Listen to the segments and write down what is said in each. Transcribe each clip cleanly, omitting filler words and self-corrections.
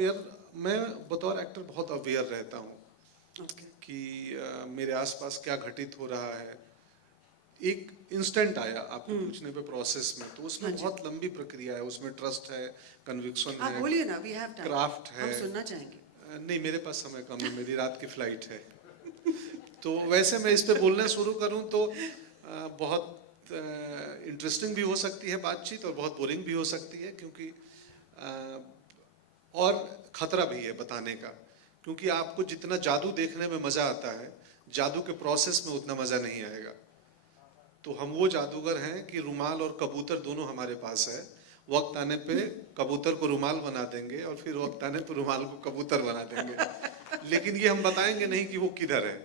Aware, मैं बतौर actor बहुत अवेयर रहता हूँ कि मेरे आसपास क्या घटित हो रहा है। एक इंस्टेंट आया आपको पूछने पे प्रोसेस में, तो उसमें बहुत लंबी प्रक्रिया है, उसमें ट्रस्ट है, कन्विक्शन आप है, बोलिए ना, वी हैव टाइम, क्राफ्ट हम है। सुनना चाहेंगे। नहीं, मेरे पास समय कम है, मेरी रात की फ्लाइट है। तो वैसे मैं इस पे बोलना शुरू करूं तो बहुत इंटरेस्टिंग भी हो सकती है बातचीत और बहुत बोरिंग भी हो सकती है, क्योंकि और खतरा भी है बताने का, क्योंकि आपको जितना जादू देखने में मजा आता है, जादू के प्रोसेस में उतना मजा नहीं आएगा। तो हम वो जादूगर हैं कि रुमाल और कबूतर दोनों हमारे पास है। वक्त आने पे कबूतर को रुमाल बना देंगे और फिर वक्त आने पे रुमाल को कबूतर बना देंगे, लेकिन ये हम बताएंगे नहीं कि वो किधर है।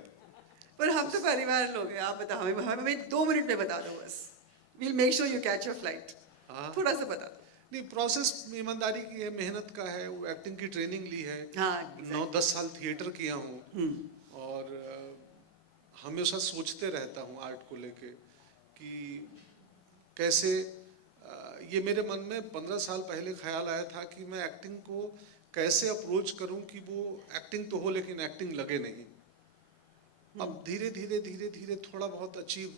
पर हम तो परिवार लोग हैं, आप बताओ, हमें 2 मिनट में बता दो बस। Will make sure you catch your flight. हाँ, थोड़ा सा बता दो। नहीं, प्रोसेस ईमानदारी की है, मेहनत का है, वो एक्टिंग की ट्रेनिंग ली है। हाँ, 9-10 साल थिएटर किया हूँ और हमेशा सोचते रहता हूँ आर्ट को लेके कि कैसे ये मेरे मन में 15 साल पहले ख्याल आया था कि मैं एक्टिंग को कैसे अप्रोच करूं कि वो एक्टिंग तो हो लेकिन एक्टिंग लगे नहीं। अब धीरे धीरे धीरे धीरे थोड़ा बहुत अचीव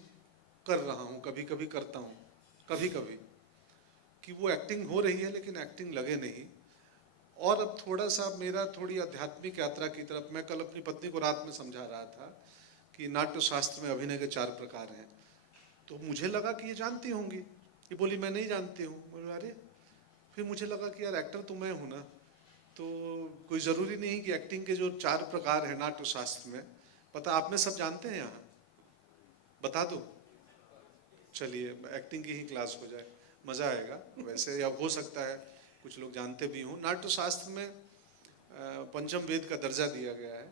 कर रहा हूं, कभी कभी करता हूं, कभी कभी कि वो एक्टिंग हो रही है लेकिन एक्टिंग लगे नहीं। और अब थोड़ा सा मेरा थोड़ी आध्यात्मिक यात्रा की तरफ, मैं कल अपनी पत्नी को रात में समझा रहा था कि नाट्य शास्त्र में अभिनय के 4 प्रकार हैं। तो मुझे लगा कि ये जानती होंगी, ये बोली मैं नहीं जानती हूँ। बोले अरे, फिर मुझे लगा कि यार एक्टर तो मैं हूँ ना, तो कोई ज़रूरी नहीं कि एक्टिंग के जो 4 प्रकार हैं नाट्य शास्त्र में, पता आप में सब जानते हैं यहाँ, बता दो। चलिए एक्टिंग की ही क्लास हो जाए, मज़ा आएगा। वैसे या हो सकता है कुछ लोग जानते भी हों। नाट्य शास्त्र में पंचम वेद का दर्जा दिया गया है।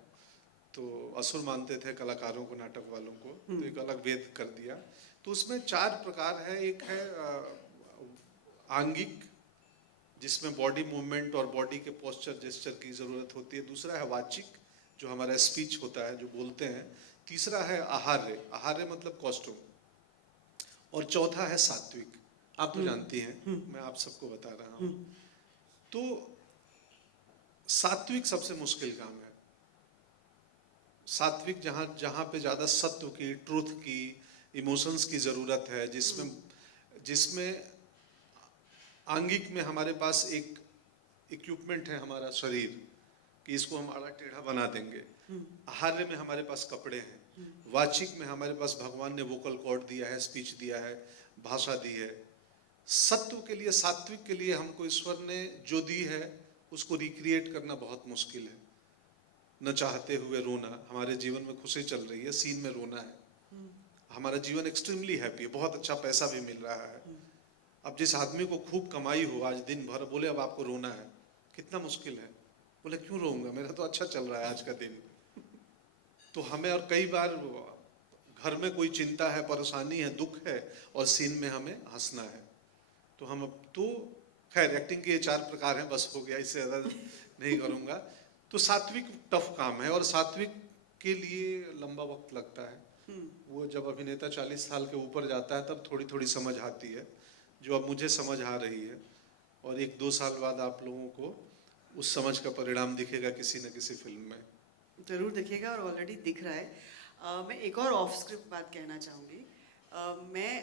तो असुर मानते थे कलाकारों को, नाटक वालों को, तो एक अलग वेद कर दिया। तो उसमें 4 प्रकार है। एक है आंगिक, जिसमें बॉडी मूवमेंट और बॉडी के पोस्चर जेस्चर की ज़रूरत होती है। दूसरा है वाचिक, जो हमारा स्पीच होता है, जो बोलते हैं। तीसरा है आहार्य, आहार्य मतलब कॉस्ट्यूम। और चौथा है सात्विक, आप तो जानती हैं, मैं आप सबको बता रहा हूँ। तो सात्विक सबसे मुश्किल काम है। सात्विक जहाँ जहाँ पे ज़्यादा सत्व की, ट्रूथ की, इमोशंस की ज़रूरत है, जिसमें जिसमें आंगिक में हमारे पास एक इक्विपमेंट है, हमारा शरीर, कि इसको हम आड़ा टेढ़ा बना देंगे। आहार्य में हमारे पास कपड़े हैं। वाचिक में हमारे पास भगवान ने वोकल कॉर्ड दिया है, स्पीच दिया है, भाषा दी है। सत्व के लिए, सात्विक के लिए हमको ईश्वर ने जो दी है उसको रिक्रिएट करना बहुत मुश्किल है। न चाहते हुए रोना, हमारे जीवन में खुशी चल रही है, सीन में रोना है। हमारा जीवन एक्सट्रीमली हैप्पी है, बहुत अच्छा पैसा भी मिल रहा है। अब जिस आदमी को खूब कमाई हो, आज दिन भर बोले अब आपको रोना है, कितना मुश्किल है। बोले क्यों रोऊंगा, मेरा तो अच्छा चल रहा है आज का दिन। तो हमें, और कई बार घर में कोई चिंता है, परेशानी है, दुख है, और सीन में हमें हंसना है। तो हम तो खैर एक्टिंग के ये 4 प्रकार हैं, बस हो गया, इससे ज़्यादा नहीं करूँगा। तो सात्विक टफ काम है, और सात्विक के लिए लंबा वक्त लगता है। वो जब अभिनेता 40 साल के ऊपर जाता है तब थोड़ी थोड़ी समझ आती है, जो अब मुझे समझ आ रही है। और 1-2 साल बाद आप लोगों को उस समझ का परिणाम दिखेगा किसी न किसी फिल्म में। जरूर दिखेगा, और ऑलरेडी दिख रहा है। मैं एक और ऑफ स्क्रिप्ट बात कहना चाहूँगी। मैं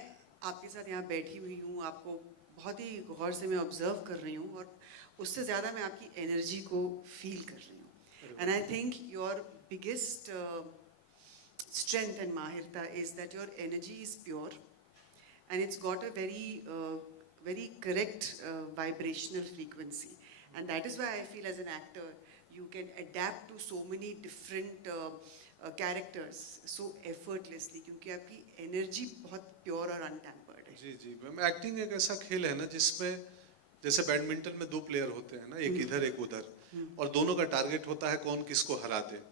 आपके साथ यहाँ बैठी हुई हूँ, आपको बहुत ही गौर से मैं ऑब्जर्व कर रही हूँ, और उससे ज़्यादा मैं आपकी एनर्जी को फील कर रही हूँ। And I think your biggest strength and mahirta is that your energy is pure, and it's got a very correct vibrational frequency, and that is why I feel as an actor you can adapt to so many different characters so effortlessly, क्योंकि आपकी energy बहुत pure और untampered है। जी जी ma'am, acting एक ऐसा खेल है ना जिसमें जैसे बैडमिंटन में 2 प्लेयर होते हैं ना, एक इधर एक उधर, और दोनों का टारगेट होता है कौन किसको हरा दे।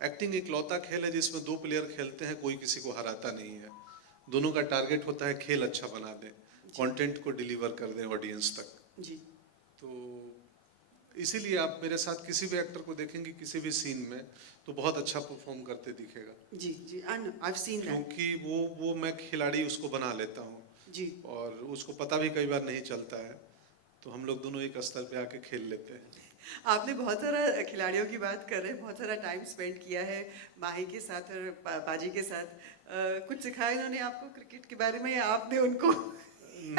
एक्टिंग एक लौता खेल है जिसमें 2 प्लेयर खेलते हैं, कोई किसी को हराता नहीं है। दोनों का टारगेट होता है खेल अच्छा बना दें, कंटेंट को डिलीवर कर दें ऑडियंस तक। जी। तो इसीलिए आप मेरे साथ किसी भी एक्टर को देखेंगे किसी भी सीन में तो बहुत अच्छा परफॉर्म करते दिखेगा। जी जी, I've seen that। क्योंकि वो मैं खिलाड़ी उसको बना लेता हूँ जी। और उसको पता भी कई बार नहीं चलता है, तो हम लोग दोनों एक स्तर पे आके खेल लेते हैं। आपने बहुत सारा खिलाड़ियों की बात कर रहे हैं, बहुत सारा टाइम स्पेंड किया है माही के साथ और बाजी के साथ। कुछ सिखाया इन्होंने आपको क्रिकेट के बारे में या आपने उनको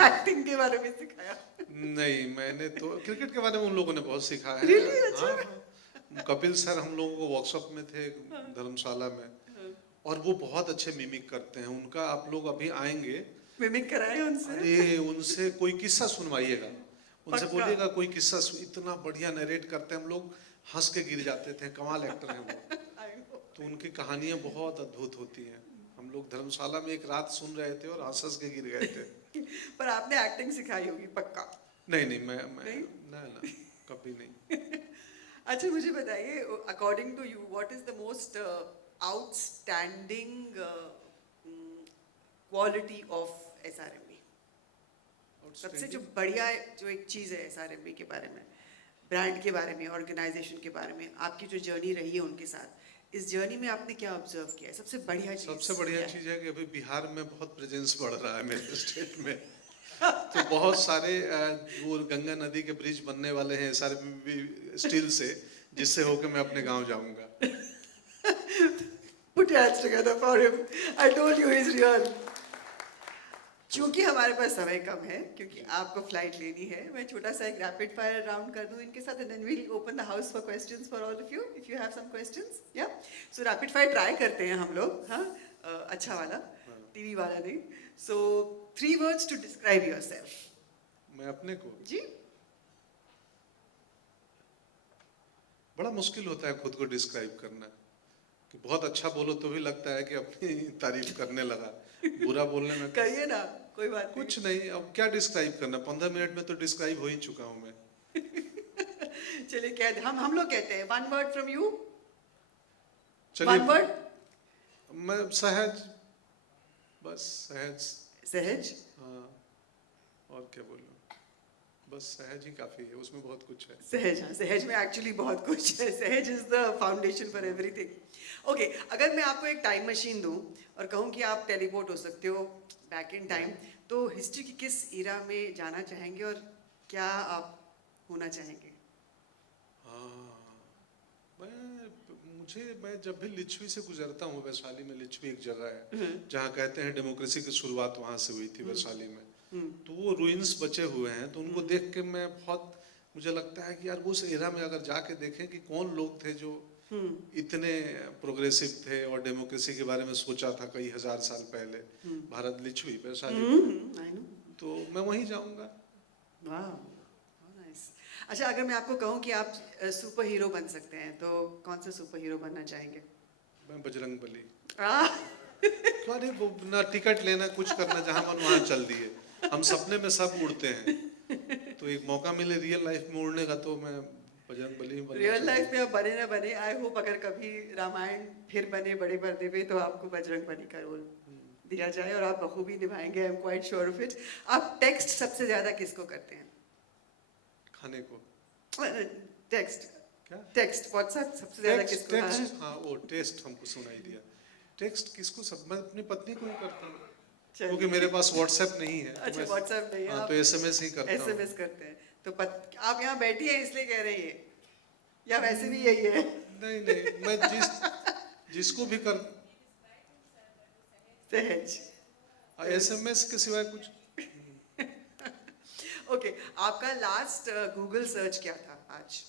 एक्टिंग के बारे में सिखाया? नहीं, मैंने तो क्रिकेट के बारे में उन लोगों ने बहुत सीखा है। रियली? हाँ, अच्छा। हाँ। कपिल सर हम लोगों को वर्कशॉप में थे धर्मशाला में, और वो बहुत अच्छे मिमिक करते हैं। उनका आप लोग अभी आएंगे, मिमिक कराए उनसे? अरे उनसे कोई किस्सा सुनवाइएगा, उनसे पक्का। बोलिएगा कोई किस्सा इतना बढ़िया नरेट करते हैं, हम लोग हंस के गिर जाते थे। कमाल एक्टर हैं वो। I know। तो उनकी कहानियां बहुत अद्भुत होती हैं। हम लोग धर्मशाला में एक रात सुन रहे थे और हंस हंस के गिर गए थे। पर आपने एक्टिंग सिखाई होगी पक्का? नहीं नहीं, मैं नहीं? ना कभी नहीं। अच्छा मुझे बताइए, according to you what is the most outstanding quality of SRMB? सबसे जो बढ़िया जो एक चीज़ है एसआरएमबी के बारे में, ब्रांड के बारे में, ऑर्गेनाइजेशन के बारे में, आपकी जो जर्नी रही है उनके साथ, इस जर्नी में आपने क्या ऑब्जर्व किया है? सबसे बढ़िया चीज़ सबसे बढ़िया क्या है? चीज़ है कि अभी बिहार में बहुत प्रेजेंस बढ़ रहा है मेरे स्टेट में। तो बहुत सारे वो गंगा नदी के ब्रिज बनने वाले हैं सारे स्टील से, जिससे होकर मैं अपने गांव जाऊंगा। Put your hands together for him. I told you he's real. क्योंकि हमारे पास समय कम है, क्योंकि आपको फ्लाइट लेनी है, मैं छोटा सा एक रैपिड फायर राउंड कर दूं इनके साथ, and then will open the house for questions for all of you if you have some questions. या सो रैपिड फायर ट्राई करते हैं हम लोग, हाँ, अच्छा वाला, टीवी वाला नहीं। सो 3 words to describe yourself। मैं अपने को, जी। बड़ा मुश्किल होता है खुद को डिस्क्राइब करना, कि बहुत अच्छा बोलो तो भी लगता है कि अपनी तारीफ करने लगा, बुरा बोलने में कहिए ना, कोई बात नहीं। कुछ नहीं। अब क्या डिस्क्राइब करना, 15 मिनट में तो डिस्क्राइब हो ही चुका हूं मैं। चलिए, क्या हम लोग कहते हैं, 1 word from you। चलिए, 1 word। मैं सहज, बस सहज। सहज। हाँ, और क्या बोलूं, बस सहज ही काफी है, उसमें बहुत कुछ है। सहज, हाँ, सहज में एक्चुअली बहुत कुछ है। सहज is the foundation for everything. Okay, अगर मैं आपको एक टाइम मशीन दूं और कहूं कि आप टेलीपोर्ट हो सकते हो बैक इन टाइम, तो हिस्ट्री की किस ईरा में जाना चाहेंगे और क्या आप होना चाहेंगे? हाँ, मैं जब भी लिच्छवी से गुजरता हूँ, वैशाली में लिच्छवी एक जगह है जहाँ कहते हैं डेमोक्रेसी की शुरुआत वहाँ से हुई थी, वैशाली में। तो वो रुइंस बचे हुए हैं, तो उनको देख के मैं बहुत, मुझे लगता है कि यार उस एरा में अगर जाके देखें कि कौन लोग थे जो इतने प्रोग्रेसिव थे और डेमोक्रेसी के बारे में सोचा था कई हजार साल पहले। भारत लिच्छवी वैशाली में, आई नो। तो मैं वहीं जाऊंगा। वाह, नाइस। अच्छा, अगर मैं आपको कहूं कि आप सुपर हीरो बन सकते हैं, तो कौन सा सुपर हीरो बनना चाहेंगे? मैं बजरंग बली। आह, अरे वो ना टिकट लेना कुछ करना, जहां मन वहां चल दिए। हम सपने में सब उड़ते हैं, तो एक मौका मिले रियल लाइफ में उड़ने का, तो मैं बजरंग बली बनना रियल लाइफ में चाहूंगा। आप बने ना बने, आई होप अगर कभी रामायण फिर बने बड़े पर्दे पे, तो आपको बजरंग बली का रोल दिया जाए और आप बखूबी निभाएंगे, I am quite sure of it. आप टेक्स्ट सबसे ज्यादा किसको करते हैं? खाने को टेक्स्ट। क्या, टेक्स्ट व्हाट्सएप सबसे ज्यादा टेक्स्ट किसको? टेक्स्ट, हाँ वो टेक्स्ट हमको सुनाई दिया। टेक्स्ट किसको, सब मैं अपनी पत्नी को ही करता हूँ, क्योंकि मेरे पास व्हाट्सएप नहीं है, तो अच्छा, मैं, व्हाट्सएप नहीं है, हाँ, आप तो एसएमएस ही करता हूँ। एसएमएस करते हैं। तो आप यहाँ बैठी हैं इसलिए कह रही है, या वैसे भी यही है? नहीं नहीं, मैं जिसको भी कर, सहज। एसएमएस के सिवाय कुछ। ओके, आपका लास्ट गूगल सर्च क्या था आज?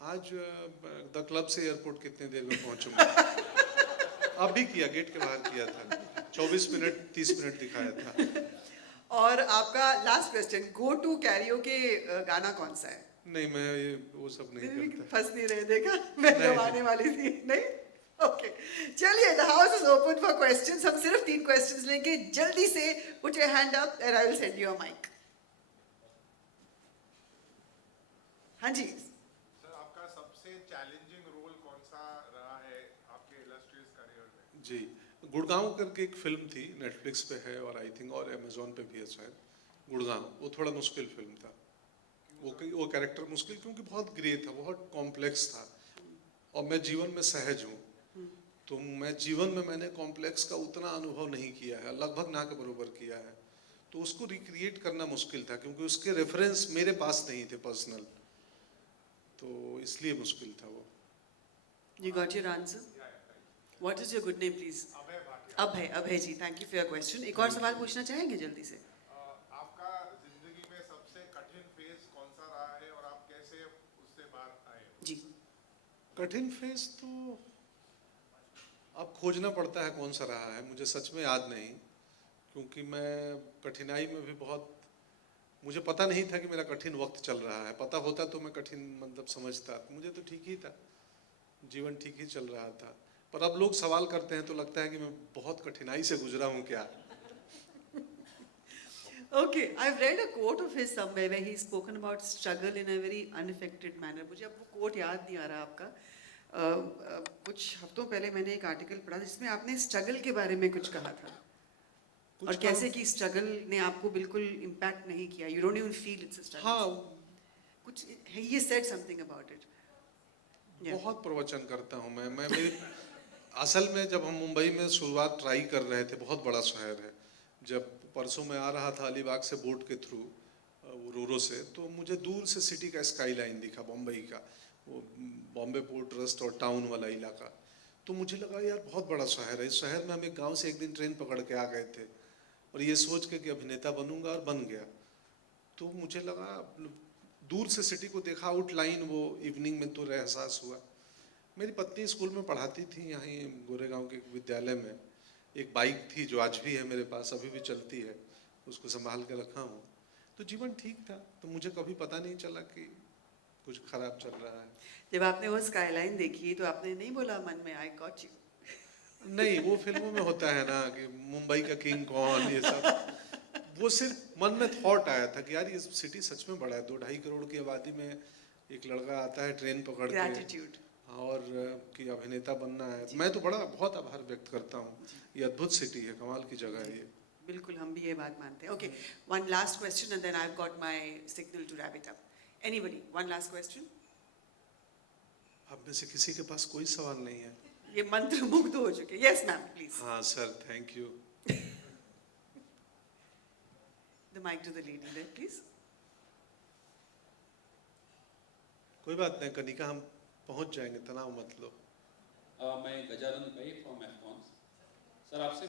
आज द क्लब से एयरपोर्ट कितने देर में पहुंचूंगा। अभी किया, गेट के बाहर किया था, 24 मिनट 30 मिनट दिखाया था। और आपका last question, go to karaoke गाना कौन सा है? नहीं, मैं ये वो सब नहीं करता। फंस नहीं रहे, देखा मैं नहीं। गवाने वाली थी। नहीं, ओके, चलिए, the house is open for questions. हम सिर्फ 3 क्वेश्चंस लेंगे, जल्दी से put your hand up and I will send you a mic. हाँ जी। सर, आपका सबसे चैलेंजिंग रोल कौन सा रहा है आपके इलस्ट्रियस करियर में? जी, गुड़गांव करके एक फिल्म थी, नेटफ्लिक्स पे है और आई थिंक और अमेजोन पे भी है शायद, गुड़गांव। वो थोड़ा मुश्किल फिल्म था, वो कैरेक्टर मुश्किल, क्योंकि बहुत ग्रे था, बहुत कॉम्प्लेक्स था, और मैं जीवन में सहज हूँ, तो मैं जीवन में मैंने कॉम्प्लेक्स का उतना अनुभव नहीं किया है, लगभग ना के बराबर किया है। तो उसको रिक्रिएट करना मुश्किल था क्योंकि उसके रेफरेंस मेरे पास नहीं थे पर्सनल, तो इसलिए मुश्किल था वो। You got your answer? What is your good name, please? Abhay Bhatia. Abhay ji, thank you for your question. एक और सवाल पूछना चाहेंगे जल्दी से? आपका जिंदगी में सबसे कठिन फेज कौन सा रहा है और आप कैसे उससे बाहर आए हो? जी। कठिन फेज तो अब खोजना पड़ता है कौन सा रहा है, मुझे सच में याद नहीं, क्योंकि मैं कठिनाई में भी बहुत, मुझे पता नहीं था कि मेरा कठिन वक्त चल रहा है। पता होता तो मैं कठिन मतलब समझता, मुझे तो ठीक ही था, जीवन ठीक ही चल रहा था। पर अब लोग सवाल करते हैं तो लगता है कि मैं बहुत कठिनाई से गुजरा हूँ क्या। Okay, I've read a quote of his somewhere where he's spoken about struggle in a very unaffected manner. मुझे अब वो quote याद नहीं आ रहा आपका। कुछ हफ्तों पहले मैंने एक आर्टिकल पढ़ा जिसमें आपने स्ट्रगल के बारे में कुछ कहा था कुछ और कैसे कहा- कि स्ट्रगल ने आपको बिल्कुल इम्पैक्ट नहीं किया। You don't even feel it's a struggle. हाँ, कुछ he said something about it. बहुत प्रवचन करता हूँ मैं मेरी असल में जब हम मुंबई में शुरुआत ट्राई कर रहे थे, बहुत बड़ा शहर है, जब परसों मैं आ रहा था अलीबाग से बोट के थ्रू रोरो से, तो मुझे दूर से सिटी का स्काई लाइन दिखा बम्बई का, वो बॉम्बे पोर्ट ट्रस्ट और टाउन वाला इलाका। तो मुझे लगा यार बहुत बड़ा शहर है, इस शहर में हम एक गांव से एक दिन ट्रेन पकड़ के आ गए थे और ये सोच के कि अभिनेता बनूंगा, और बन गया। तो मुझे लगा, दूर से सिटी को देखा आउटलाइन, वो इवनिंग में तो एहसास हुआ। मेरी पत्नी स्कूल में पढ़ाती थी यहाँ गोरेगांव के एक विद्यालय में। एक बाइक थी जो आज भी है मेरे पास, अभी भी चलती है, उसको संभाल के रखा हूँ। तो जीवन ठीक था, तो मुझे कभी पता नहीं चला कि कुछ खराब चल रहा है। जब आपने वो स्काईलाइन देखी तो आपने नहीं बोला मन में आई गॉट यू? नहीं, वो फिल्मों में होता है ना कि मुंबई का किंग कौन, ये सब, वो सिर्फ मन में थॉट आया था कि यार ये सिटी सच में बड़ा है, 2-2.5 करोड़ की आबादी में एक लड़का आता है ट्रेन पकड़ के, ग्रैटिट्यूड। और कि अभिनेता बनना है। मैं तो बड़ा बहुत आभार व्यक्त करता हूँ, ये अद्भुत सिटी है, कमाल की जगह है ये। बिल्कुल, हम भी ये बात मानते हैं। Okay, one last question and then I have got my signal to wrap it up. Anybody, one last question? आप में से किसी के पास कोई सवाल नहीं है? ये मंत्र मुग्ध हो चुके। Yes ma'am, please. हाँ sir, thank you. The mic to the lady there, please. कोई बात नहीं कनिका, हम पहुंच जाएंगे, तनाव मत लो। मैं गजानन भाई फ्रॉम एफकॉन्स। सर आपसे